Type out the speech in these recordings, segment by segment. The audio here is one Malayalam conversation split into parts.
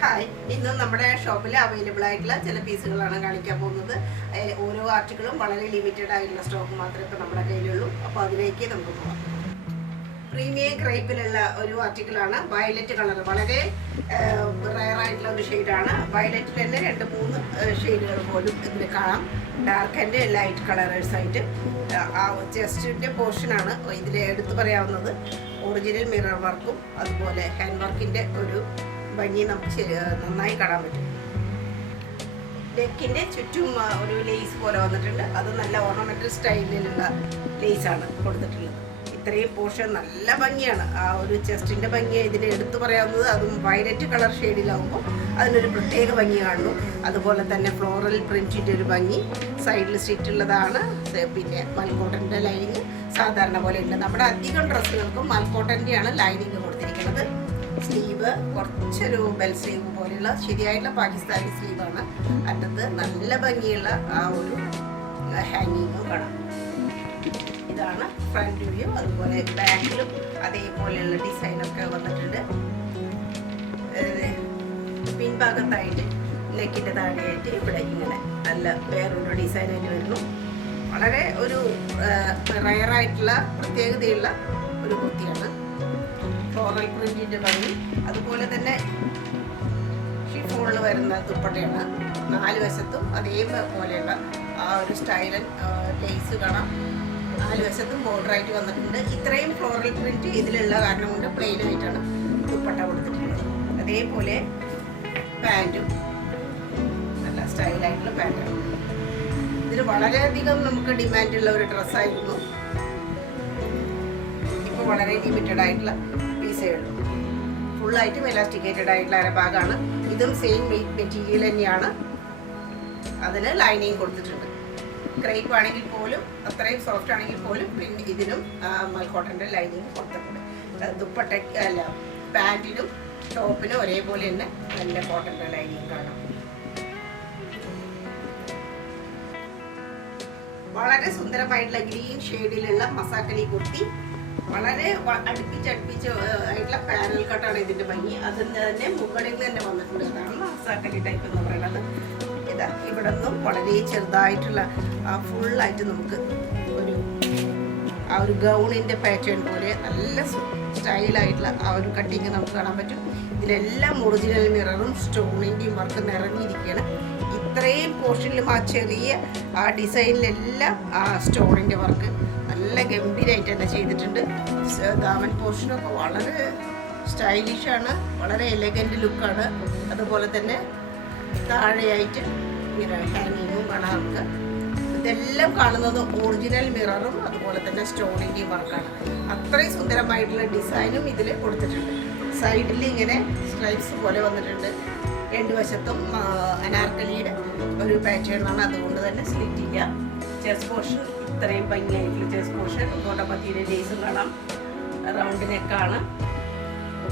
ഹായ്, ഇന്ന് നമ്മുടെ ഷോപ്പിൽ അവൈലബിൾ ആയിട്ടുള്ള ചില പീസുകളാണ് കാണിക്കാൻ പോകുന്നത്. ഓരോ ആർട്ടിക്കിളും വളരെ ലിമിറ്റഡ് ആയിട്ടുള്ള സ്റ്റോക്ക് മാത്രമേ ഇപ്പോൾ നമ്മുടെ കയ്യിലുള്ളൂ. അപ്പോൾ അതിലേക്ക് നമുക്ക് പോകാം. പ്രീമിയം ക്രേപ്പിലുള്ള ഒരു ആർട്ടിക്കിളാണ് വയലറ്റ് കളർ. വളരെ റയർ ആയിട്ടുള്ള ഒരു ഷെയ്ഡാണ്. വയലറ്റിൽ തന്നെ 2-3 ഷെയ്ഡുകൾ പോലും ഇതിൽ കാണാം. ഡാർക്ക് ആൻഡ് ലൈറ്റ് കളേഴ്സ് ആയിട്ട്. ആ ചെസ്റ്റിൻ്റെ പോർഷനാണ് ഇതിൽ എടുത്തു പറയാവുന്നത്. ഒറിജിനൽ മിറർ വർക്കും അതുപോലെ ഹാൻഡ് വർക്കിൻ്റെ ഒരു ഭംഗി നമുക്ക് നന്നായി കാണാൻ പറ്റും. നെക്കിൻ്റെ ചുറ്റും ഒരു ലേസ് പോലെ വന്നിട്ടുണ്ട്. അത് നല്ല ഓർണമെൻ്റൽ സ്റ്റൈലിലുള്ള ലേസാണ് കൊടുത്തിട്ടുള്ളത്. ഇത്രയും പോർഷൻ നല്ല ഭംഗിയാണ്. ആ ഒരു ചെസ്റ്റിൻ്റെ ഭംഗി ഇതിന് എടുത്തു പറയാവുന്നത്. അതും വയലറ്റ് കളർ ഷെയ്ഡിലാവുമ്പോൾ അതിനൊരു പ്രത്യേക ഭംഗി കാണുന്നു. അതുപോലെ തന്നെ ഫ്ലോറൽ പ്രിൻറ്റിൻ്റെ ഒരു ഭംഗി. സൈഡിൽ സ്റ്റിറ്റുള്ളതാണ്. പിന്നെ മൽക്കോട്ടൻ്റെ ലൈനിങ് സാധാരണ പോലെ ഉണ്ട്. നമ്മുടെ അധികം ഡ്രസ്സുകൾക്കും മൽക്കോട്ടൻ്റെയാണ് ലൈനിങ് കൊടുത്തിരിക്കുന്നത്. സ്ലീവ് കുറച്ചൊരു ബെൽ സ്ലീവ് പോലെയുള്ള ശരിയായിട്ടുള്ള പാകിസ്ഥാനി സ്ലീവാണ്. അറ്റത്ത് നല്ല ഭംഗിയുള്ള ആ ഒരു ഹാങ്ങിങ്ങും കാണാം. ഇതാണ് ഫ്രണ്ട് വ്യൂ. അതുപോലെ ബാക്കിലും അതേപോലെയുള്ള ഡിസൈനൊക്കെ വന്നിട്ടുണ്ട്. പിൻഭാഗത്തായിട്ട് നെക്കിൻ്റെ താഴെയായിട്ട് ഇവിടെ ഇങ്ങനെ നല്ല വേറൊരു ഡിസൈനായിട്ട് വരുന്നു. വളരെ ഒരു റയറായിട്ടുള്ള പ്രത്യേകതയുള്ള ഒരു കുർത്തിയാണ്. ഫ്ലോറൽ പ്രിന്റിൻ്റെ ഭംഗി. അതുപോലെ തന്നെ ഷിഫോണിൽ വരുന്ന ദുപ്പട്ടയാണ്. 4 വശത്തും അതേപോലെയുള്ള ആ ഒരു സ്റ്റൈലൻ ലേസ് കാണാം. 4 വശത്തും ബോർഡറായിട്ട് വന്നിട്ടുണ്ട്. ഇത്രയും ഫ്ലോറൽ പ്രിന്റ് ഇതിലുള്ള കാരണം കൊണ്ട് പ്ലെയിൻ ആയിട്ടാണ് ദുപ്പട്ട കൊടുത്തിട്ടുള്ളത്. അതേപോലെ പാൻറ്റും നല്ല സ്റ്റൈലായിട്ടുള്ള പാൻറ്റാണ്. ഇതിൽ വളരെയധികം നമുക്ക് ഡിമാൻഡുള്ള ഒരു ഡ്രസ്സായിരുന്നു. ഇപ്പോൾ വളരെ ലിമിറ്റഡ് ആയിട്ടുള്ള പീസേ ഉള്ളൂ. ഫുള്ളായിട്ടും എലാസ്റ്റിക്കേറ്റഡ് ആയിട്ടുള്ള അരഭാഗമാണ്. ഇതും സെയിം മെറ്റീരിയൽ തന്നെയാണ്. അതിന് ലൈനിങ് കൊടുത്തിട്ടുണ്ട്. ക്രേപ്പ് ആണെങ്കിൽ പോലും അത്രയും സോഫ്റ്റ് ആണെങ്കിൽ പോലും പിന്നെ ഇതിനും മൽക്കോട്ടൻ്റെ ലൈനിങ് കൊടുത്തിട്ടുണ്ട്. ദുപ്പട്ടയ്ക്ക് അല്ല, പാൻറ്റിനും ടോപ്പിനും ഒരേപോലെ തന്നെ നല്ല കോട്ടൻ്റെ ലൈനിങ് കാണാം. വളരെ സുന്ദരമായിട്ടുള്ള ഗ്രീൻ ഷെയ്ഡിലുള്ള മസാക്കലി കുർത്തി. വളരെ അടുപ്പിച്ച് ആയിട്ടുള്ള പാനൽ കട്ടാണ് ഇതിൻ്റെ ഭംഗി. അതിന് തന്നെ മുകളിൽ നിന്ന് തന്നെ വന്നിട്ടുണ്ട്. അതാണ് മസാക്കലി ടൈപ്പ് എന്ന് പറയുന്നത്. ഇതാ ഇവിടെ നിന്നും വളരെ ചെറുതായിട്ടുള്ള ഫുള്ളായിട്ട് നമുക്ക് ഒരു ഗൗണിൻ്റെ പാറ്റേൺ പോലെ നല്ല സ്റ്റൈലായിട്ടുള്ള ആ ഒരു കട്ടിങ് നമുക്ക് കാണാൻ പറ്റും. ഇതിലെല്ലാം ഒറിജിനൽ മിററും സ്റ്റോണിൻ്റെയും വർക്ക് നിറഞ്ഞിരിക്കുകയാണ്. ഇത്രയും പോർഷനിലും ആ ചെറിയ ആ ഡിസൈനിലെല്ലാം ആ സ്റ്റോണിൻ്റെ വർക്ക് നല്ല ഗംഭീരമായിട്ട് തന്നെ ചെയ്തിട്ടുണ്ട്. ദാമൻ പോർഷനൊക്കെ വളരെ സ്റ്റൈലിഷാണ്. വളരെ എലഗൻ്റ് ലുക്കാണ്. അതുപോലെ തന്നെ താഴെയായിട്ട് മിറർ ഹാങ്ങിങ്ങും കാണാം നമുക്ക്. ഇതെല്ലാം കാണുന്നത് ഒറിജിനൽ മിററും അതുപോലെ തന്നെ സ്റ്റോണിൻ്റെയും വർക്കാണ്. അത്രയും സുന്ദരമായിട്ടുള്ള ഡിസൈനും ഇതിൽ കൊടുത്തിട്ടുണ്ട്. സൈഡിൽ ഇങ്ങനെ സ്ട്രൈപ്സ് പോലെ വന്നിട്ടുണ്ട്. 2 വശത്തും അനാർക്കലിയുടെ ഒരു പാറ്റേണാണ്. അതുകൊണ്ട് തന്നെ സ്ലിറ്റില്ല. ചെസ്റ്റ് പോർഷൻ ഇത്രയും ഭംഗിയായിട്ടുള്ള ചെസ്റ്റ് പോർഷൻ. കോട്ടപ്പത്തിയുടെ ലേസും കാണാം. റൗണ്ട് നെക്കാണ്.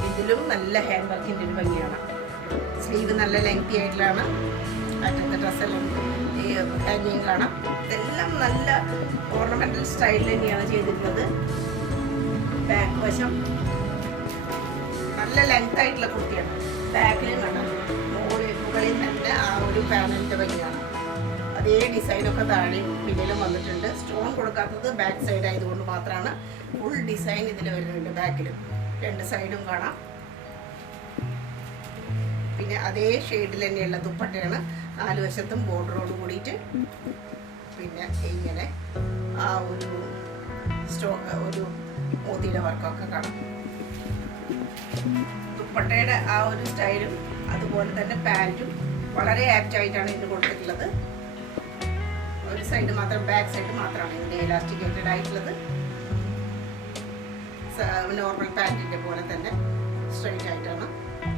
ഇതിലും നല്ല ഹാൻഡ് വർക്കിൻ്റെ ഒരു ഭംഗിയാണ്. സ്ലീവ് നല്ല ലെങ്തി ആയിട്ടുള്ളതാണ്. അറ്റത്തെ ഡ്രസ്സെല്ലാം ഈ ഹാങ്ങിങ് കാണാം. ഇതെല്ലാം നല്ല ഓർണമെൻ്റൽ സ്റ്റൈലിൽ തന്നെയാണ് ചെയ്തിരുന്നത്. ബാക്ക് വശം നല്ല ലെങ്ത് ആയിട്ടുള്ള കുർത്തിയാണ്. ബാക്കിലും കാണാം. മുകളിൽ തന്നെ ആ ഒരു പാനലിൻ്റെ ഭംഗിയാണ്. അതേ ഡിസൈനൊക്കെ താഴെയും പിന്നിലും വന്നിട്ടുണ്ട്. സ്റ്റോൺ കൊടുക്കാത്തത് ബാക്ക് സൈഡ് ആയതുകൊണ്ട് മാത്രമാണ്. ഫുൾ ഡിസൈൻ ഇതിൽ വരുന്നുണ്ട്. ബാക്കിലും 2 സൈഡും കാണാം. പിന്നെ അതേ ഷെയ്ഡിൽ തന്നെയുള്ള ദുപ്പട്ടയാണ്. 4 വശത്തും ബോർഡറോട് കൂടിയിട്ട് പിന്നെ ഇങ്ങനെ ആ ഒരു മോതിയുടെ വർക്കൊക്കെ കാണാം. ദുപ്പട്ടയുടെ ആ ഒരു സ്റ്റൈലും അതുപോലെ തന്നെ പാൻറ്റും വളരെ ആപ്റ്റായിട്ടാണ് ഇതിന് കൊടുത്തിട്ടുള്ളത്. ഒരു സൈഡ് മാത്രം, ബാക്ക് സൈഡ് മാത്രമാണ് ഇതിൻ്റെ എലാസ്റ്റിക്കേറ്റഡ് ആയിട്ടുള്ളത്. നോർമൽ പാൻറ്റിൻ്റെ പോലെ തന്നെ സ്ട്രൈറ്റ് ആയിട്ടാണ്.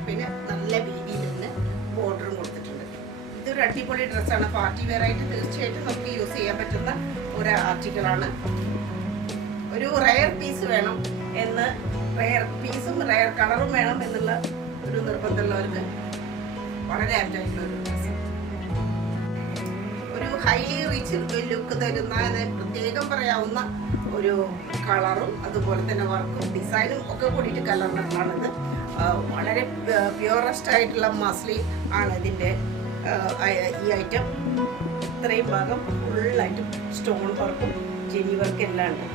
പിന്നെ നല്ല വീതിയിൽ തന്നെ ബോർഡറും കൊടുത്തിട്ടുണ്ട്. ഇതൊരു അടിപൊളി ഡ്രസ്സാണ്. പാർട്ടി വെയർ ആയിട്ട് തീർച്ചയായിട്ടും നമുക്ക് യൂസ് ചെയ്യാൻ പറ്റുന്ന ഒരു ആർട്ടിക്കിളാണ്. ഒരു റയർ പീസ് വേണം എന്ന്, റയർ പീസും റയർ കളറും വേണം എന്നുള്ള ഒരു നിർബന്ധമുള്ളവർക്ക് വളരെ ആപ്റ്റായിട്ടുള്ള ഒരു ഡ്രസ്സ്. ഒരു ഹൈലി റിച്ച് ലുക്ക് തരുന്ന പ്രത്യേകം പറയാവുന്ന ഒരു കളറും അതുപോലെ തന്നെ വർക്കും ഡിസൈനും ഒക്കെ കൂടിയിട്ട് കലർന്നതാണിത്. വളരെ പ്യുവറസ്റ്റ് ആയിട്ടുള്ള മസ്ലിൻ ആണ് ഇതിൻ്റെ ഈ ഐറ്റം. ഇത്രയും ഭാഗം ഫുള്ളായിട്ടും സ്റ്റോൺ വർക്കും ജെനി വർക്കും എല്ലാം ഉണ്ട്.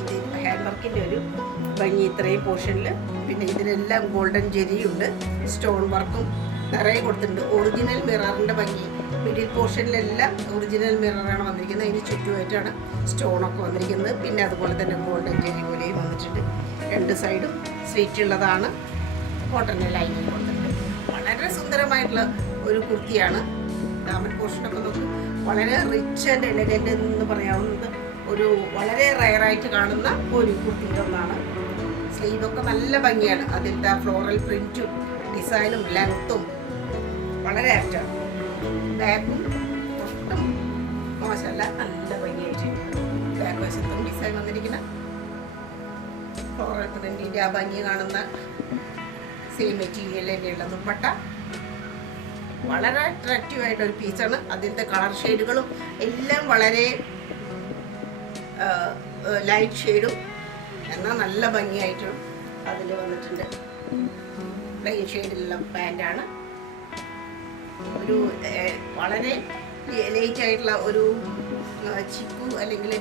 ഇത് ഹാൻഡ് വർക്കിൻ്റെ ഒരു ഭംഗി ഇത്രയും പോർഷനിൽ. പിന്നെ ഇതിലെല്ലാം ഗോൾഡൻ ജെരിയുണ്ട്, സ്റ്റോൺ വർക്കും നിറയെ കൊടുത്തിട്ടുണ്ട്. ഒറിജിനൽ മിററിൻ്റെ ഭംഗി മിഡിൽ പോർഷനിലെല്ലാം ഒറിജിനൽ മിററാണ് വന്നിരിക്കുന്നത്. അതിന് ചുറ്റുമായിട്ടാണ് സ്റ്റോണൊക്കെ വന്നിരിക്കുന്നത്. പിന്നെ അതുപോലെ തന്നെ ഗോൾഡൻ ജെരി പോലെയും വന്നിട്ടുണ്ട്. രണ്ട് സൈഡും സ്ലിറ്റ് ഉള്ളതാണ്. കോട്ടൻ്റെ ലൈനിങ് കൊടുത്തിട്ടുണ്ട്. വളരെ സുന്ദരമായിട്ടുള്ള ഒരു കുർത്തിയാണ്. ഡാമൻ പോർഷനൊക്കെ നോക്കും, വളരെ റിച്ച് ആൻഡ് എലഗൻ്റ് എന്ന് പറയാവുന്നത് ഒരു വളരെ റയറായിട്ട് കാണുന്ന ഒരു കുർത്തിയിലൊന്നാണ്. സ്ലീവൊക്കെ നല്ല ഭംഗിയാണ്. അതിൻ്റെ ഫ്ലോറൽ പ്രിൻറ്റും ഡിസൈനും ലെങ്ത്തും വളരെ ആപ്റ്റാണ്. ബാക്കും ഒട്ടും മോശമല്ല, നല്ല ഭംഗിയായിട്ട് ബാക്ക് വശത്തും ഡിസൈൻ വന്നിരിക്കുന്ന ഫ്ലോറൽ പ്രിൻറ്റിൻ്റെ ആ ഭംഗി കാണുന്ന സെയിം മെറ്റീരിയൽ തന്നെയുള്ള ദുപ്പട്ട. വളരെ അട്രാക്റ്റീവ് ആയിട്ടൊരു പീസാണ്. അതിൻ്റെ കളർ ഷെയ്ഡുകളും എല്ലാം വളരെ ലൈറ്റ് ഷെയ്ഡും എന്നാൽ നല്ല ഭംഗിയായിട്ടും അതിൽ വന്നിട്ടുണ്ട്. പ്ലെയിൻ ഷെയ്ഡിലുള്ള പാൻറ്റാണ്. ഒരു വളരെ ലൈറ്റ് ആയിട്ടുള്ള ഒരു ചിക്കു അല്ലെങ്കിൽ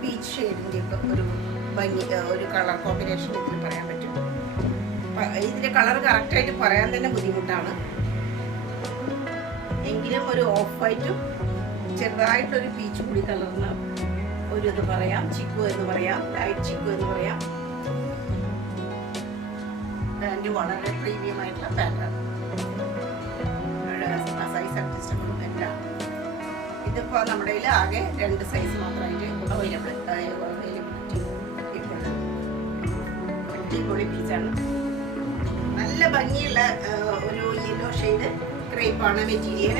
പീച്ച് ഷെയ്ഡിൻ്റെ ഇപ്പം ഒരു ഭംഗി, ഒരു കളർ കോമ്പിനേഷൻ ഇതിൽ പറയാൻ പറ്റും. ഇതിൻ്റെ കളർ കറക്റ്റായിട്ട് പറയാൻ തന്നെ ബുദ്ധിമുട്ടാണ്. എങ്കിലും ഒരു ഓഫ് വൈറ്റും ചെറുതായിട്ടൊരു പീച്ച് കൂടി കളർന്ന ഒരു ഇത് പറയാം. ചിക്കു എന്ന് പറയാം, ലൈറ്റ് ചിക്കു എന്ന് പറയാം. പാൻറ് വളരെ പ്രീമിയം ആയിട്ടുള്ള പാൻറ്റാണ്. സൈസ് അഡ്ജസ്റ്റബിളും എല്ലാം. ഇതിപ്പോൾ നമ്മുടെ കയ്യിൽ ആകെ 2 സൈസ് മാത്രമായിട്ട് അവൈലബിലിറ്റി ഇപ്പോൾ അടിപൊളി പീസാണ്. നല്ല ഭംഗിയുള്ള ഒരു യെല്ലോ ഷെയ്ഡ് ക്രേപ്പാണ് മെറ്റീരിയൽ.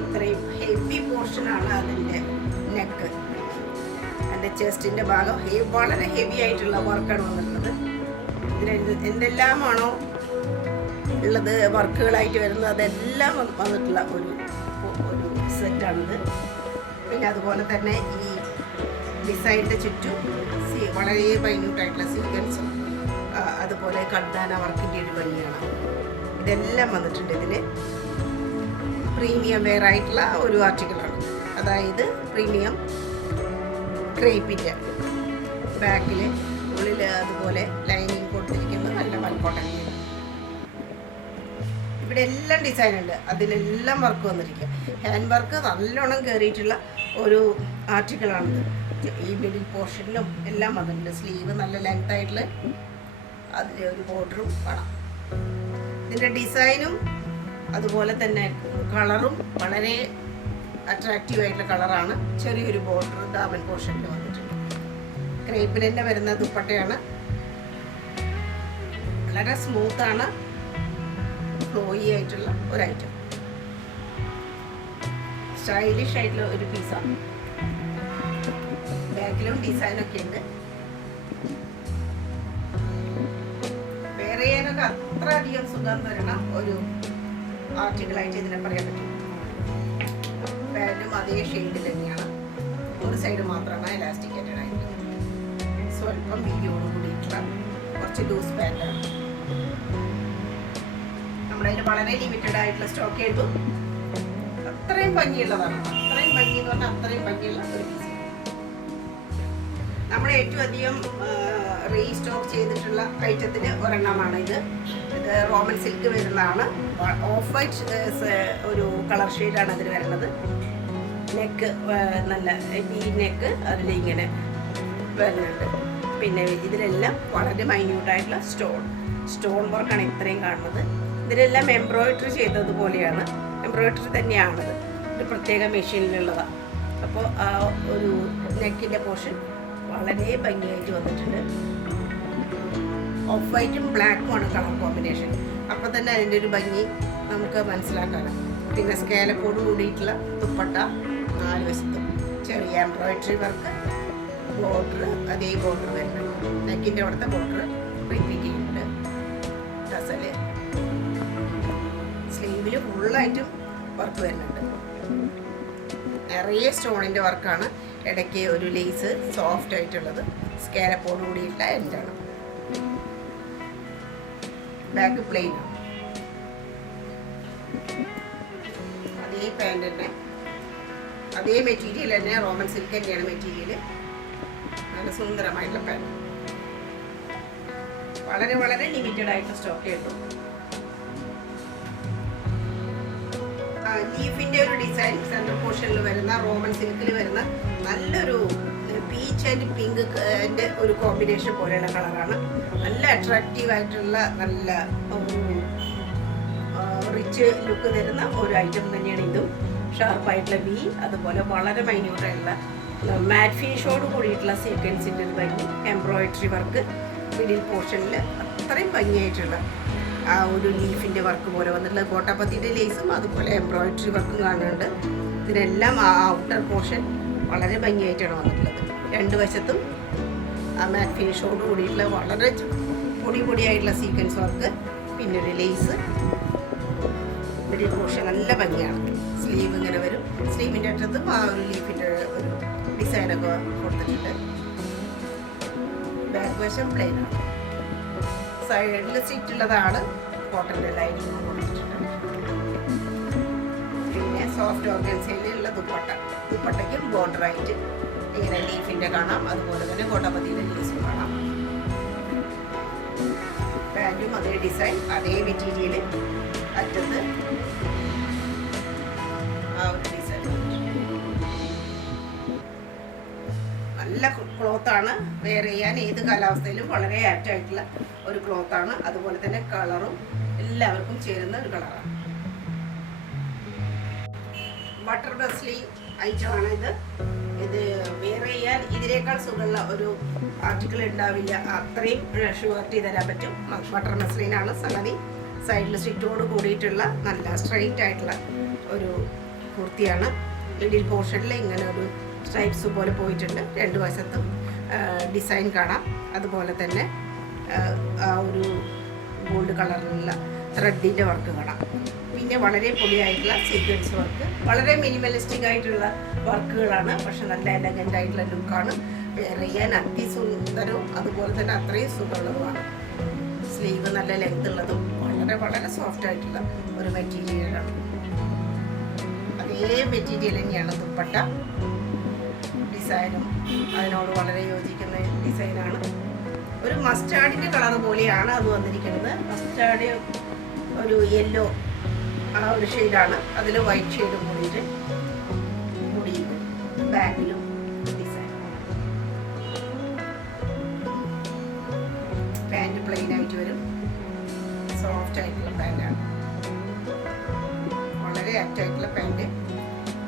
ഇത്രയും ഹെവി പോർഷനാണ് അതിൻ്റെ നെക്ക്. അതിൻ്റെ ചെസ്റ്റിൻ്റെ ഭാഗം വളരെ ഹെവി ആയിട്ടുള്ള വർക്കാണ് വന്നിട്ടുള്ളത്. ഇതിന് എന്തെല്ലാമാണോ ഉള്ളത് വർക്കുകളായിട്ട് വരുന്നത് അതെല്ലാം വന്നിട്ടുള്ള ഒരു സെറ്റാണിത്. പിന്നെ അതുപോലെ തന്നെ ഈ ഡിസൈനിൻ്റെ ചുറ്റും വളരെ മൈന്യൂട്ടായിട്ടുള്ള സീക്വൻസും അതുപോലെ കണ്ടാന വർക്കിൻ്റെ ഒരു ഭംഗിയാണ്. ഇതെല്ലാം വന്നിട്ടുണ്ട്. ഇതിന് പ്രീമിയം വെയർ ആയിട്ടുള്ള ഒരു ആർട്ടിക്കിളാണ്. അതായത് പ്രീമിയം ക്രേപ്പിൻ്റെ ബാക്കിൽ ഉള്ളിൽ അതുപോലെ ലൈനിങ് കൊടുത്തിരിക്കുന്നത് നല്ല വൻകോട്ടൻ. ഇവിടെ എല്ലാം ഡിസൈൻ ഉണ്ട്, അതിലെല്ലാം വർക്ക് വന്നിരിക്കുക. ഹാൻഡ് വർക്ക് നല്ലോണം കയറിയിട്ടുള്ള ഒരു ആർട്ടിക്കിളാണിത്. ഈ മിഡിൽ പോർഷനിലും എല്ലാം വന്നിട്ടുണ്ട്. സ്ലീവ് നല്ല ലെങ്ത് ആയിട്ടുള്ള അതിൽ ഒരു ബോർഡറും കാണാം. ഇതിൻ്റെ ഡിസൈനും അതുപോലെ തന്നെ കളറും വളരെ അട്രാക്റ്റീവ് ആയിട്ടുള്ള കളറാണ്. ചെറിയൊരു ബോർഡർ ഡാമൻ പോർഷനിൽ വന്നിട്ടുണ്ട്. ക്രേപ്പിൽ തന്നെ വരുന്ന ദുപ്പട്ടയാണ്. വളരെ സ്മൂത്താണ്, ഫ്ലോയി ആയിട്ടുള്ള ഒരു ഐറ്റം. സ്റ്റൈലിഷ് ആയിട്ടുള്ള ഒരു പീസാണ്. ബാക്കിലും ഡിസൈനൊക്കെ ഉണ്ട്. വെയർ ചെയ്യാനൊക്കെ അത്ര അധികം സുഖം തരണ ഒരു ആർട്ടിക്കിളായിട്ട് ഇതിനെ പറയാൻ പറ്റും. പാൻറ്റും അതേ ഷെയ്ഡിൽ തന്നെയാണ്. ഒരു സൈഡ് മാത്രമാണ് എലാസ്റ്റിക്കേറ്റഡ് ആയിട്ട്. സ്വല്പം വീതിയോട് കൂടിയിട്ടുള്ള കുറച്ച് ലൂസ് പാൻറ്റാണ്. നമ്മുടെ അതിൽ വളരെ ലിമിറ്റഡ് ആയിട്ടുള്ള സ്റ്റോക്ക് ചെയ്തു. അത്രയും ഭംഗിയുള്ളതാണ്. അത്രയും ഭംഗി എന്ന് പറഞ്ഞാൽ അത്രയും ഭംഗിയുള്ള ഒരു പീസ്. നമ്മൾ ഏറ്റവും അധികം റീസ്റ്റോക്ക് ചെയ്തിട്ടുള്ള ഐറ്റത്തിൽ ഒരെണ്ണമാണ് ഇത്. ഇത് റോമൻ സിൽക്ക് വരുന്നതാണ്. ഓഫ് വൈറ്റ് ഒരു കളർ ഷെയ്ഡാണ് അതിൽ വരുന്നത്. നെക്ക് നല്ല ഈ നെക്ക് അതിലിങ്ങനെ വരുന്നുണ്ട്. പിന്നെ ഇതിലെല്ലാം വളരെ മൈന്യൂട്ടായിട്ടുള്ള സ്റ്റോൺ വർക്കാണ് ഇത്രയും കാണുന്നത്. ഇതിലെല്ലാം എംബ്രോയിഡറി ചെയ്തതുപോലെയാണ്. എംബ്രോയിഡറി തന്നെയാണത്. ഒരു പ്രത്യേക മെഷീനിലുള്ളതാണ്. അപ്പോൾ ആ ഒരു നെക്കിൻ്റെ പോർഷൻ വളരെ ഭംഗിയായിട്ട് വന്നിട്ടുണ്ട്. ഓഫ് വൈറ്റും ബ്ലാക്കുമാണ് കളർ കോമ്പിനേഷൻ. അപ്പോൾ തന്നെ അതിൻ്റെ ഒരു ഭംഗി നമുക്ക് മനസ്സിലാക്കാനും. പിന്നെ സ്കാലപ്പോട് കൂടിയിട്ടുള്ള ദുപ്പട്ട 4 വശത്തും ചെറിയ എംബ്രോയിഡറി വർക്ക്, ബോർഡർ അതേ ബോർഡർ വരുന്നുണ്ട്. നെക്കിൻ്റെ അവിടുത്തെ ബോർഡർ റിപ്പീറ്റ് ചെയ്യുന്നുണ്ട്. ടസല് സ്ലീവിൽ ഫുള്ളായിട്ടും വർക്ക് വരുന്നുണ്ട്. നിറയെ സ്റ്റോണിൻ്റെ വർക്കാണ്. ഇടയ്ക്ക് ഒരു ലേസ് സോഫ്റ്റ് ആയിട്ടുള്ളത് സ്കാലപ്പോട് കൂടിയിട്ടുള്ള എൻഡാണ്. ബാക്ക് പ്ലെയിൻ ആണ്. അതേ പാൻറ് തന്നെ, അതേ മെറ്റീരിയൽ തന്നെ, റോമൻ സിൽക്ക് തന്നെയാണ് മെറ്റീരിയൽ. നല്ല സുന്ദരമായിട്ടുള്ള പാൻറ്. വളരെ വളരെ ലിമിറ്റഡ് ആയിട്ടുള്ള സ്റ്റോക്കേ ഉള്ളൂ. ലീഫിന്റെ ഒരു ഡിസൈൻ സെൻട്രൽ പോർഷനിൽ വരുന്ന റോമൻ സിൽക്കിൽ വരുന്ന നല്ലൊരു പീച്ച് ആൻഡ് പിങ്ക് ഒരു കോമ്പിനേഷൻ പോലെയുള്ള കളറാണ്. നല്ല അട്രാക്റ്റീവ് ആയിട്ടുള്ള നല്ല റിച്ച് ലുക്ക് തരുന്ന ഒരു ഐറ്റം തന്നെയാണ് ഇതും. ഷാർപ്പായിട്ടുള്ള വി, അതുപോലെ വളരെ മൈന്യൂട്ടായിട്ടുള്ള മാറ്റ് ഫിനിഷോട് കൂടിയിട്ടുള്ള സീക്വൻസിൻ്റെ ഒരു ഭംഗി, എംബ്രോയിഡറി വർക്ക് മിഡിൽ പോർഷനിൽ അത്രയും ഭംഗിയായിട്ടുള്ള ആ ഒരു ലീഫിൻ്റെ വർക്ക് പോലെ വന്നിട്ടുള്ള ഗോട്ടാപ്പത്തിൻ്റെ ലേസും അതുപോലെ എംബ്രോയിഡറി വർക്കും കാണുന്നുണ്ട്. ഇതിനെല്ലാം ആ ഔട്ടർ പോർഷൻ വളരെ ഭംഗിയായിട്ടാണ് വന്നിട്ടുള്ളത്. രണ്ട് വശത്തും ആ മാറ്റ് ഫിനിഷോട് കൂടിയിട്ടുള്ള വളരെ പൊടിയായിട്ടുള്ള സീക്വൻസ് വർക്ക്, പിന്നെ ഒരു ലേസ്, മിഡിൽ പോർഷൻ നല്ല ഭംഗിയാണ്. സ്ലീവ് ഇങ്ങനെ വരും. സ്ലീവിൻ്റെ അറ്റത്തും ആ ഒരു ലീഫിൻ്റെ ഒരു ഡിസൈനൊക്കെ കൊടുത്തിട്ടുണ്ട്. ബാക്ക് വശം പ്ലെയിൻ ആണ്. സൈഡിൽ സ്റ്റിച്ചുള്ളതാണ്. കോട്ടൻ്റെ ലൈനിങ് കൊടുത്തിട്ടുണ്ട്. പിന്നെ സോഫ്റ്റ് ഓർഗൻസയിലുള്ള ദുപ്പട്ടയ്ക്കും ബോർഡറായിട്ട് ഇങ്ങനെ ലീഫിൻ്റെ കാണാം, അതുപോലെ തന്നെ കോട്ടാപ്പത്തിയുടെ ലേസും കാണാം. പാൻറ്റും അതേ ഡിസൈൻ, അതേ മെറ്റീരിയൽ, അറ്റത്ത് ആ ഒരു ഡിസൈൻ. നല്ല ക്ലോത്താണ്. വെയർ ചെയ്യാൻ ഏത് കാലാവസ്ഥയിലും വളരെ ആപ്റ്റ് ആയിട്ടുള്ള ഒരു ക്ലോത്താണ്. അതുപോലെ തന്നെ കളറും എല്ലാവർക്കും ചേരുന്ന ഒരു കളറാണ്. ബട്ടർ മസ്ലിൻ ഐറ്റമാണ് ഇത്. ഇത് വെയർ ചെയ്യാൻ ഇതിനേക്കാൾ സുഖമുള്ള ഒരു ആർട്ടിക്കിൾ ഉണ്ടാവില്ല. അത്രയും ഷുവർട്ടി തരാൻ പറ്റും. ബട്ടർ മസ്ലിനാണ് സംഗതി. സൈഡിൽ സ്റ്റിറ്റോട് കൂടിയിട്ടുള്ള നല്ല സ്ട്രെയിറ്റ് ആയിട്ടുള്ള ഒരു കുർത്തിയാണ്. മിഡിൽ പോർഷനിൽ ഇങ്ങനെ ഒരു സ്ട്രൈപ്സ് പോലെ പോയിട്ടുണ്ട്. രണ്ട് വശത്തും ഡിസൈൻ കാണാം. അതുപോലെ തന്നെ ആ ഒരു ഗോൾഡ് കളറിലുള്ള ത്രെഡിൻ്റെ വർക്ക് കാണാം. പിന്നെ വളരെ പൊടിയായിട്ടുള്ള സീക്വൻസ് വർക്ക്, വളരെ മിനിമലിസ്റ്റിക് ആയിട്ടുള്ള വർക്കുകളാണ്. പക്ഷെ നല്ല എലഗൻ്റ് ആയിട്ടുള്ള ലുക്കാണ്. വെയർ ചെയ്യാൻ അതിസുന്ദരവും അതുപോലെ തന്നെ അത്രയും സുഖമുള്ളതുമാണ്. സ്ലീവ് നല്ല ലെങ്ത് ഉള്ളതും വളരെ വളരെ സോഫ്റ്റ് ആയിട്ടുള്ള ഒരു മെറ്റീരിയലാണ്. അതേ മെറ്റീരിയൽ തന്നെയാണ് ദുപ്പട്ട. ഡിസൈനും അതിനോട് വളരെ യോജിക്കുന്ന ഡിസൈനാണ്. ഒരു മസ്റ്റാർഡിൻ്റെ കളർ പോലെയാണ് അത് വന്നിരിക്കുന്നത്. മസ്റ്റാർഡ് ഒരു യെല്ലോ ആ ഒരു ഷെയ്ഡാണ്. അതിൽ വൈറ്റ് ഷെയ്ഡും കൂടിയിട്ട് മുടിയും ബാക്കിലും ഡിസൈൻ. പാൻറ് പ്ലെയിൻ ആയിട്ട് വരും. സോഫ്റ്റ് ആയിട്ടുള്ള പാൻറ്റാണ്. വളരെ ആപ്റ്റ് ആയിട്ടുള്ള പാൻറ്.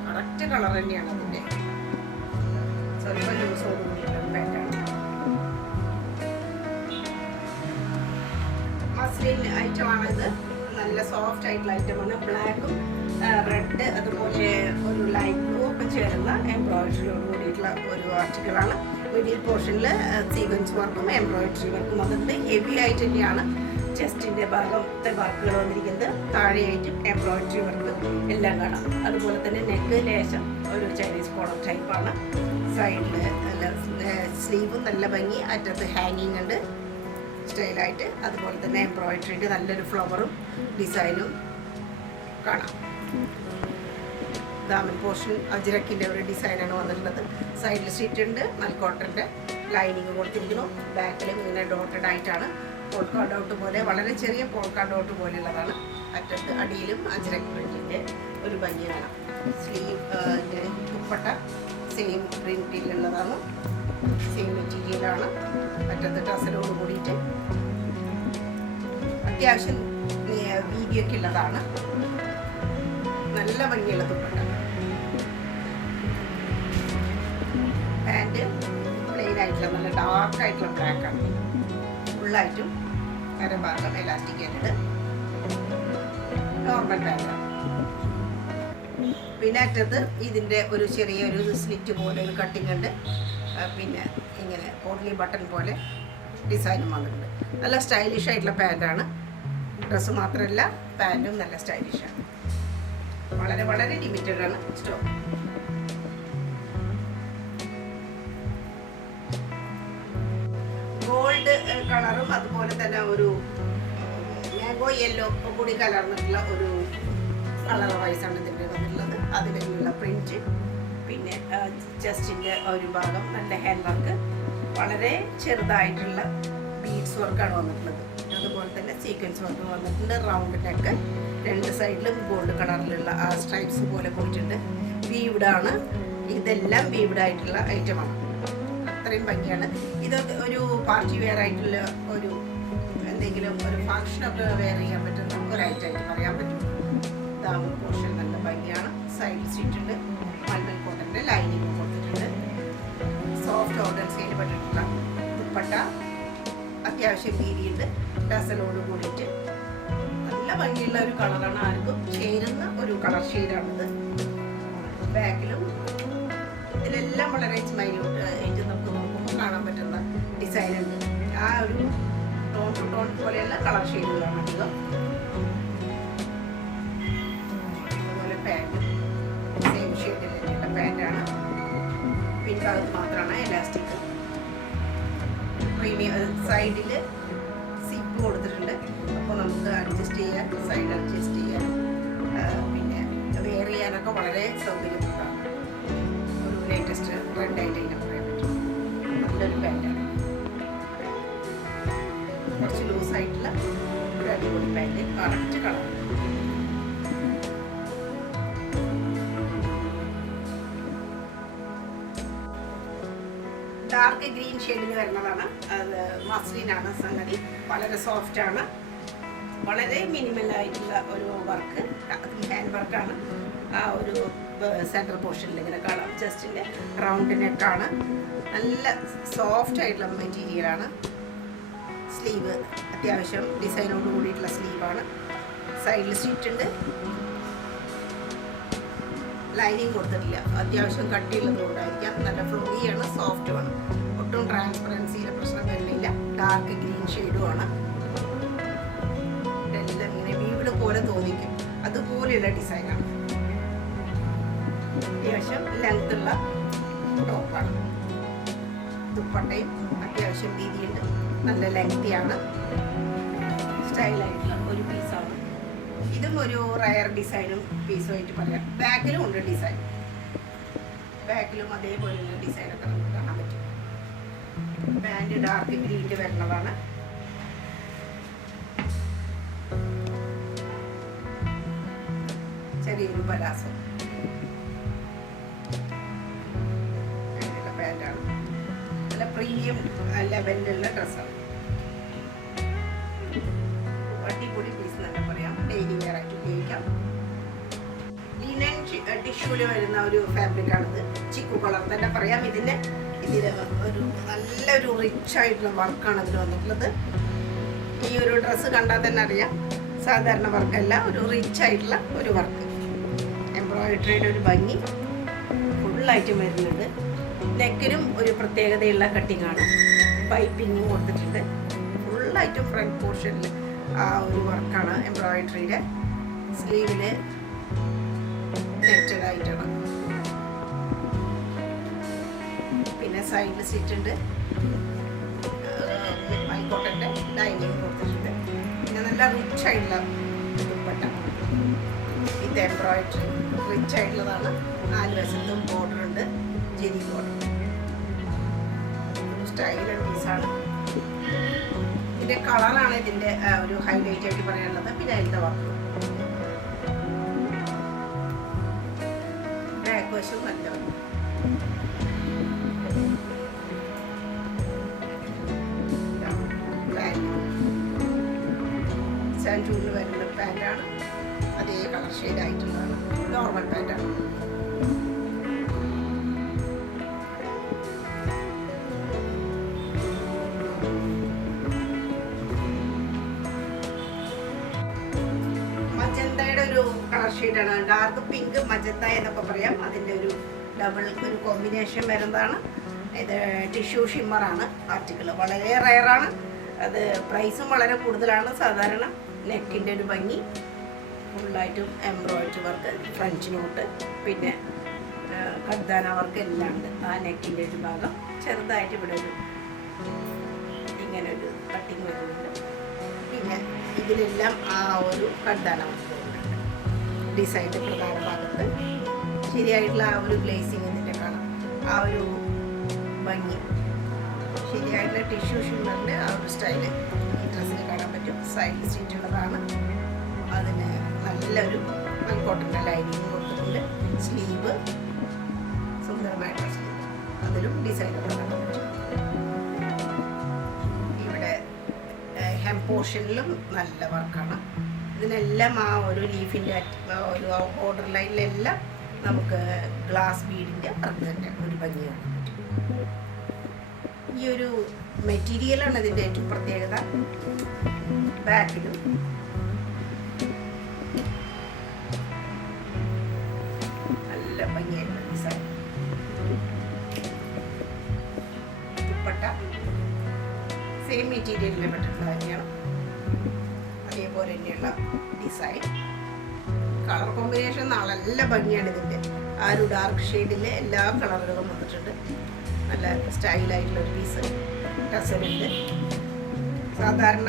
കറക്റ്റ് കളർ തന്നെയാണ് അതിൻ്റെ. സ്വല്പം ലൂസോട് കൂടിയിട്ടുള്ള പാൻറ്റാണ്. മസ്ലിൻ ഐറ്റമാണിത്. നല്ല സോഫ്റ്റ് ആയിട്ടുള്ള ഐറ്റമാണ്. ബ്ലാക്കും റെഡ് അതുപോലെ ഒരു ലൈറ്റ് ബ്ലൂ ഒക്കെ ചേരുന്ന എംബ്രോയിഡറിയോട് കൂടിയിട്ടുള്ള ഒരു ആർട്ടിക്കിളാണ്. മിഡിൽ പോർഷനിൽ സീക്വൻസ് വർക്കും എംബ്രോയിഡറി വർക്കും വന്നിട്ട് ഹെവി ആയിട്ട് തന്നെയാണ് ചെസ്റ്റിൻ്റെ ഭാഗത്തെ വർക്കുകൾ വന്നിരിക്കുന്നത്. താഴെയായിട്ടും എംബ്രോയിഡറി വർക്ക് എല്ലാം കാണാം. അതുപോലെ തന്നെ നെക്ക് ലേശം ഒരു ചൈനീസ് കോളർ ടൈപ്പാണ്. സൈഡിൽ നല്ല സ്ലീവും നല്ല ഭംഗി. അറ്റത്ത് ഹാങ്ങിങ് ഉണ്ട് സ്റ്റൈലായിട്ട്. അതുപോലെ തന്നെ എംബ്രോയിഡറിൻ്റെ നല്ലൊരു ഫ്ലവറും ഡിസൈനും കാണാം. ദാമൻ പോർഷൻ അജ്രക്കിൻ്റെ ഒരു ഡിസൈനാണ് വന്നിട്ടുള്ളത്. സൈഡിൽ സ്റ്റിച്ച് ഉണ്ട്. മൽക്കോട്ടൻ്റെ ലൈനിങ് കൊടുത്തിരിക്കുന്നു. ബാക്കിലും ഇങ്ങനെ ഡോട്ടഡ് ആയിട്ടാണ്. പോൾക്കാ ഡോട്ട് പോലെ, വളരെ ചെറിയ പോൾക്കാ ഡോട്ട് പോലെയുള്ളതാണ്. അറ്റത്ത് അടിയിലും അജ്രക് പ്രിൻറ്റിൻ്റെ ഒരു ഭംഗി കാണാം. സ്ലീവ് ദുപ്പട്ട സെയിം പ്രിൻറ്റിലുള്ളതാണ്. സെയിം മെറ്റീരിയലാണ്. അറ്റത്ത് ടസലോട് കൂടിയിട്ട് അത്യാവശ്യം വീതിയൊക്കെ ഉള്ളതാണ്. നല്ല ഭംഗിയുള്ള ദുപ്പട്ട. പാൻറ് പ്ലെയിൻ ആയിട്ടുള്ള നല്ല ഡാർക്ക് ആയിട്ടുള്ള ബ്ലാക്കാണ്. ഫുള്ളായിട്ടും അരഭാഗം എലാസ്റ്റിക് ആയിട്ട് നോർമൽ പാൻറ്റാണ്. പിന്നെ അറ്റത്ത് ഇതിൻ്റെ ഒരു ചെറിയൊരു സ്ലിറ്റ് പോലെ ഒരു കട്ടിങ് ഉണ്ട്. പിന്നെ ഇങ്ങനെ പോട്ട്ലി ബട്ടൺ പോലെ ഡിസൈനും വന്നിട്ടുണ്ട്. നല്ല സ്റ്റൈലിഷ് ആയിട്ടുള്ള പാൻറ്റാണ്. ഡ്രസ്സ് മാത്രമല്ല പാൻറ്റും നല്ല സ്റ്റൈലിഷാണ്. വളരെ വളരെ ലിമിറ്റഡ് ആണ് സ്റ്റോക്ക്. ഗോൾഡ് കളറും അതുപോലെ തന്നെ ഒരു മാംഗോ യെല്ലോ കൂടി കലർന്നിട്ടുള്ള ഒരു കളർ വൈസാണ് ഇതിൻ്റെ വന്നിട്ടുള്ളത്. അതിലുള്ള പ്രിന്റ്, പിന്നെ ചെസ്റ്റിൻ്റെ ഒരു ഭാഗം നല്ല ഹാൻഡ് വർക്ക്, വളരെ ചെറുതായിട്ടുള്ള ബീഡ്സ് വർക്കാണ് വന്നിട്ടുള്ളത്. അതുപോലെ തന്നെ സീക്വൻസ് വർക്ക് വന്നിട്ടുണ്ട്. റൗണ്ട് നെക്ക്, രണ്ട് സൈഡിലും ഗോൾഡ് കളറിലുള്ള ആ സ്ട്രൈപ്സ് പോലെ പോയിട്ടുണ്ട്. വീവ്ഡാണ്, ഇതെല്ലാം വീവ്ഡ് ആയിട്ടുള്ള ഐറ്റമാണ്. അത്രയും ഭംഗിയാണ്. ഇതൊക്കെ ഒരു പാർട്ടി വെയർ ആയിട്ടുള്ള ഒരു എന്തെങ്കിലും ഒരു ഫങ്ഷനൊക്കെ വെയർ ചെയ്യാൻ പറ്റുന്ന ഒരു ഐറ്റമായിട്ട് പറയാൻ പറ്റും. ദാമൻ പോർഷൻ നല്ല ഭംഗിയാണ്. സൈഡ് സ്റ്റിച്ചിട്ടുണ്ട്. മൽമൽ കോട്ടൻ്റെ ലൈനിങ് കൊടുത്തിട്ടുണ്ട്. സോഫ്റ്റ് ഓർഗൻസയിൽ പെട്ടിട്ടുള്ള ദുപ്പട്ട, അത്യാവശ്യം വീതിയുണ്ട്. ടസലോട് കൂടിയിട്ട് നല്ല ഭംഗിയുള്ള ഒരു കളറാണ്. ആർക്കും ചേരുന്ന ഒരു കളർ ഷെയ്ഡാണിത്. ബാക്കിലും ഇതിലെല്ലാം വളരെ മൈന്യൂട്ട് ആയിട്ട് നമുക്ക് നോക്കുമ്പോൾ കാണാൻ പറ്റുന്ന ഡിസൈൻ ഉണ്ട്. ആ ഒരു ടോൺ ടു ടോൺ പോലെയുള്ള കളർ ഷെയ്ഡുകളാണ് അധികം. അതുപോലെ പാൻറ് സെയിം ഷെയ്ഡിലുള്ള പാൻറ്റാണ്. പിൻഭാഗത്ത് മാത്രമാണ് എലാസ്റ്റിക്. പ്രീമിയം സൈഡിൽ സിപ്പ് കൊടുത്തിട്ടുണ്ട്. അപ്പോൾ നമുക്ക് അഡ്ജസ്റ്റ് ചെയ്യാൻ, സൈഡ് അഡ്ജസ്റ്റ് ചെയ്യാൻ, പിന്നെ വെയർ ചെയ്യാനൊക്കെ വളരെ സൗകര്യമുള്ളതാണ്. ഒരു ലേറ്റസ്റ്റ് ട്രെൻഡായിട്ട് അതിനെ പറയാൻ പറ്റും. നല്ലൊരു പാൻറ്റാണ്. കുറച്ച് ലൂസായിട്ടുള്ള ഒരു അടിപൊളി pant, correct colour. Dark green ഷെയ്ഡിന് വരുന്നതാണ്. അത് മസ്ലിനാണ് സംഗതി. വളരെ സോഫ്റ്റ് ആണ്. വളരെ മിനിമൽ ആയിട്ടുള്ള ഒരു വർക്ക്, ഹാൻഡ് വർക്കാണ്. ആ ഒരു സെൻട്രൽ പോർഷനിൽ ഇങ്ങനെ കാണാം. ചെസ്റ്റിൻ്റെ റൗണ്ട് നെക്കാണ്. നല്ല സോഫ്റ്റ് ആയിട്ടുള്ള മെറ്റീരിയലാണ്. സ്ലീവ് അത്യാവശ്യം ഡിസൈനോട് കൂടിയിട്ടുള്ള സ്ലീവാണ്. സൈഡിൽ സ്റ്റിച്ച് ഉണ്ട്. ലൈനിങ് കൊടുത്തിട്ടില്ല. അത്യാവശ്യം കട്ടിയുള്ളത് കൊണ്ടായിരിക്കാം. നല്ല ഫ്ലോയിയാണ്, സോഫ്റ്റുമാണ്. ഒട്ടും ട്രാൻസ്പെറൻസിയിലെ പ്രശ്നം വരുന്നില്ല. ഡാർക്ക് ഗ്രീൻ ഷെയ്ഡുമാണ്. ഇതെല്ലാം ഇങ്ങനെ വീട് പോലെ തോന്നിക്കും. അതുപോലെയുള്ള ഡിസൈനാണ്. അത്യാവശ്യം ലെങ്ത്തുള്ള ടോപ്പാണ്. ദുപ്പട്ടയും അത്യാവശ്യം വീതിയുണ്ട്. നല്ല ലെങ്തിയാണ്. സ്റ്റൈലായിട്ടുള്ള ഒരു പീസാണ്. ഇതും ഒരു റയർ ഡിസൈനും പീസുമായിട്ട് പറയാം. ബാക്കിലും ഉണ്ട് ഡിസൈൻ. ബാക്കിലും അതേപോലെയുള്ള ഡിസൈനൊക്കെ നമുക്ക് കാണാൻ പറ്റും. പാൻറ് ഡാർക്ക് ഗ്രീനിൽ വരുന്നതാണ്. ചെറിയൊരു പലാസോ അങ്ങനെയുള്ള പാൻറ്റാണ്. നല്ല പ്രീമിയം ലെവലിലുള്ള ഡ്രസ്സാണ്. അടിപൊളി പീസ് തന്നെ പറയാം. ഡെയിലി വെയർ ആയിട്ട് ഉപയോഗിക്കാം. ലിനൻ ടിഷ്യൂല് വരുന്ന ഒരു ഫാബ്രിക്കാണിത്. ചിക്കു കളർ തന്നെ പറയാം. ഇതിന് ഒരു നല്ലൊരു റിച്ച് ആയിട്ടുള്ള വർക്കാണ് അതിൽ വന്നിട്ടുള്ളത്. ഈ ഒരു ഡ്രസ്സ് കണ്ടാൽ തന്നെ അറിയാം സാധാരണ വർക്കല്ല, ഒരു റിച്ച് ആയിട്ടുള്ള ഒരു വർക്ക്. എംബ്രോയിഡറിയുടെ ഒരു ഭംഗി ഫുള്ളായിട്ട് വരുന്നുണ്ട്. നെക്കിനും ഒരു പ്രത്യേകതയുള്ള കട്ടിങ്ങാണ്. പൈപ്പിങ്ങും കൊടുത്തിട്ടുണ്ട്. ഫുള്ളായിട്ടും ഫ്രണ്ട് പോർഷനിൽ ആ ഒരു വർക്കാണ് എംബ്രോയിഡറിയുടെ. സ്ലീവിന് നെറ്റഡ് ആയിട്ടാണ്. പിന്നെ സൈഡിൽ സ്റ്റിച്ച് ഉണ്ട്. മൈക്കോട്ടൻ്റെ ലൈനിങ് കൊടുത്തിട്ടുണ്ട്. പിന്നെ നല്ല റിച്ച് ആയിട്ടുള്ള ദുപ്പട്ട. ഇത് എംബ്രോയിഡറി റിച്ച് ആയിട്ടുള്ളതാണ്. 4 വശത്തും ബോർഡർ ഉണ്ട്. ജെരി ബോർഡർ. സ്റ്റൈലഡ് പീസാണ്. ഇതിൻ്റെ കളറാണ് ഇതിൻ്റെ ഒരു ഹൈലൈറ്റ് ആയിട്ട് പറയാനുള്ളത്. പിന്നെ അതിൻ്റെ വർക്ക്. ബാക്ക് വശവും നല്ല സാൻഡൂണിൽ വരുന്ന പാൻറ്റാണ്. അതേ കളർ ഷെയ്ഡ് ആയിട്ടുള്ളതാണ്. നോർമൽ പാൻറ്റാണ്. മജന്തയുടെ ഒരു കളർ ഷെയ്ഡാണ്. ഡാർക്ക് പിങ്ക് മജന്ത എന്നൊക്കെ പറയാം. അതിൻ്റെ ഒരു ഡബിൾ ഒരു കോമ്പിനേഷൻ വരുന്നതാണ്. ഇത് ടിഷ്യൂ ഷിമ്മറാണ് ആർട്ടിക്കിൾ. വളരെ റയറാണ്. അത് പ്രൈസും വളരെ കൂടുതലാണ്. സാധാരണ നെക്കിൻ്റെ ഒരു ഭംഗി, ഫുള്ളായിട്ടും എംബ്രോയിഡറി വർക്ക്, ഫ്രഞ്ച് നോട്ട്, പിന്നെ കർദാന വർക്ക് എല്ലാം ഉണ്ട്. ആ നെക്കിൻ്റെ ഒരു ഭാഗം ചെറുതായിട്ട് ഇവിടെ ഒരു ഇങ്ങനെ ഒരു കട്ടിങ് വരുന്നുണ്ട്. പിന്നെ ഇതിലെല്ലാം ആ ഒരു കട്ടാണ് ഡിസൈൻ്റെ പ്രധാന ഭാഗത്ത് ശരിയായിട്ടുള്ള ആ ഒരു ഗ്ലേസിങ് ഇതിൻ്റെ കാണാം, ആ ഒരു ഭംഗി, ശരിയായിട്ടുള്ള ടിഷ്യൂ ഷിമ്മറിൻ്റെ ആ ഒരു സ്റ്റൈല് ഈ ഡ്രസ്സിൽ കാണാൻ പറ്റും. സൈഡ് സ്റ്റിച്ച് ഉള്ളതാണ്, അതിന് നല്ലൊരു കോട്ടൻ്റെ ലൈനിങ് കൊടുത്തിട്ടുണ്ട്. സ്ലീവ് സുന്ദരമായിട്ടുള്ള സ്ലീവ്, അതിലും ഡിസൈനൊക്കെ കാണാൻ പറ്റും. ഇവിടെ ഹെം പോർഷനിലും നല്ല വർക്കാണ്. ഇതിനെല്ലാം ആ ഒരു ലീഫിൻ്റെ ഒരു ബോർഡർ ലൈനിലെല്ലാം നമുക്ക് ഗ്ലാസ് ബീഡിൻ്റെ വർക്കിൻ്റെ ഒരു ഭംഗി കാണാൻ പറ്റും. ഈ ഒരു മെറ്റീരിയലാണ് ഇതിൻ്റെ ഏറ്റവും പ്രത്യേകത. ബാക്കിലും നല്ല ഭംഗിയായിട്ടുള്ള ഡിസൈൻ. ദുപ്പട്ട സെയിം മെറ്റീരിയലിൽ പെട്ടിട്ടുള്ള തന്നെയാണ്, അതേപോലെ തന്നെയുള്ള ഡിസൈൻ. കളർ കോമ്പിനേഷൻ നല്ല ഭംഗിയാണ് ഇതിൻ്റെ. ആ ഒരു ഡാർക്ക് ഷെയ്ഡിലെ എല്ലാ കളറുകളും വന്നിട്ടുണ്ട്. നല്ല സ്റ്റൈലായിട്ടുള്ളൊരു പീസ് ടസലുണ്ട്. സാധാരണ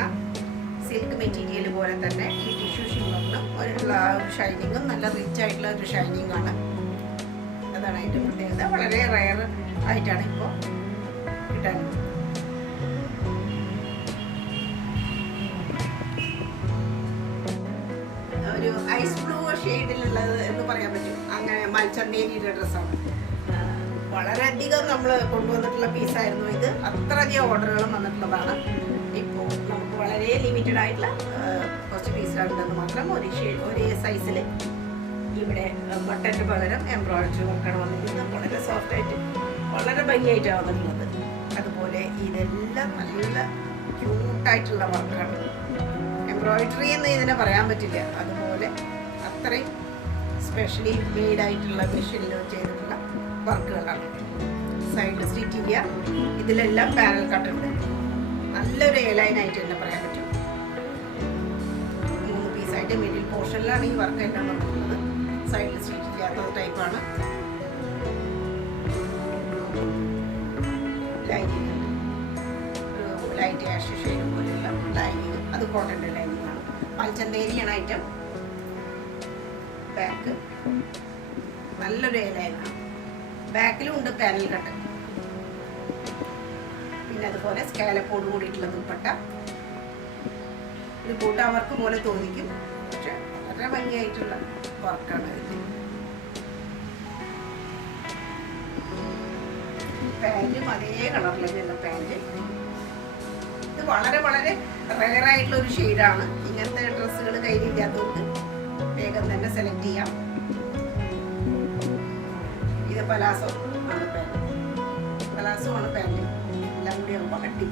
സിൽക്ക് മെറ്റീരിയൽ പോലെ തന്നെ ഈ ടിഷ്യൂ ഷിമ്മറിനും ഉള്ള ഒരു ഷൈനിങ്ങും നല്ല റിച്ച് ആയിട്ടുള്ള ഒരു ഷൈനിങ് ആണ്. അതാണ് അതിൻ്റെ പ്രത്യേകത. വളരെ റെയർ ആയിട്ടാണ് ഇപ്പോൾ കിട്ടാനുള്ളത്. ഒരു ഐസ് ബ്ലൂ ഷെയ്ഡിലുള്ളത് എന്ന് പറയാൻ പറ്റും. അങ്ങനെ മൽച്ചന്തേരിയുടെ ഡ്രസ്സാണ്. വളരെയധികം നമ്മൾ കൊണ്ടുവന്നിട്ടുള്ള പീസായിരുന്നു ഇത്. അത്രയധികം ഓർഡറുകളും വന്നിട്ടുള്ളതാണ്. ഇപ്പോൾ നമുക്ക് വളരെ ലിമിറ്റഡ് ആയിട്ടുള്ള കുറച്ച് പീസുകളുണ്ടെന്ന് മാത്രം. ഒരേ സൈസിൽ ഇവിടെ ബട്ടൻ്റെ പകരം എംബ്രോയിഡറി വർക്കാണ് വന്നിരിക്കുന്നത്. വളരെ സോഫ്റ്റായിട്ട് വളരെ ഭംഗിയായിട്ടാണ് വന്നിട്ടുള്ളത്. അതുപോലെ ഇതെല്ലാം നല്ല ക്യൂട്ടായിട്ടുള്ള വർക്കാണ്. എംബ്രോയിഡറി എന്ന് ഇതിനെ പറയാൻ പറ്റില്ല. അതുപോലെ അത്രയും സ്പെഷ്യലി മെയ്ഡായിട്ടുള്ള മെഷീനിൽ ചെയ്തിട്ടുള്ള വർക്കുകളാണ്. സൈഡ് സ്റ്റിച്ച് ചെയ്യുക. ഇതിലെല്ലാം പാനൽ കട്ടുണ്ട്. നല്ലൊരു എയർലൈനായിട്ട് തന്നെ പറയാൻ പറ്റും. 3 പീസായിട്ട് മിഡിൽ പോർഷനിലാണ് ഈ വർക്ക് എല്ലാം വന്നിട്ടുള്ളത്. സൈഡിൽ സ്റ്റിച്ച് ചെയ്യാത്ത ടൈപ്പാണ്. ലൈനിങ് ഒരു ലൈറ്റ് ആഷ് ഷെയ്ഡ് പോലെയുള്ള ലൈനിങ്, അത് കോട്ടൻ്റെ ലൈനിങ് ആണ്. മൽച്ചന്തേരിയാണ് ഐറ്റം. ബാക്ക് നല്ലൊരു എയർലൈനാണ്. ബാക്കിലും ഉണ്ട് പാനൽ കട്ട്. പിന്നെ അതുപോലെ സ്കാലപ്പോട് കൂടിയിട്ടുള്ള ദുപ്പട്ട. ഒരു ബൂട്ടാ വർക്ക് പോലെ തോന്നിക്കും, പക്ഷെ വളരെ ഭംഗിയായിട്ടുള്ള വർക്കാണ് ഇത്. പാൻറ്റും അതേ കളറിൽ തന്നെയുള്ള പാൻറ്റ്. ഇത് വളരെ വളരെ റെയർ ആയിട്ടുള്ള ഒരു ഷെയ്ഡാണ്. ഇങ്ങനത്തെ ഡ്രസ്സുകൾ കയ്യിലില്ലാത്തവർക്ക് വേഗം തന്നെ സെലക്ട് ചെയ്യാം. ഇത് പലാസോ ആണ് പാൻറ്റ്. പലാസോ ആണ് പാൻറ്റ്. എല്ലാം കൂടി ആകുമ്പോൾ കട്ടി.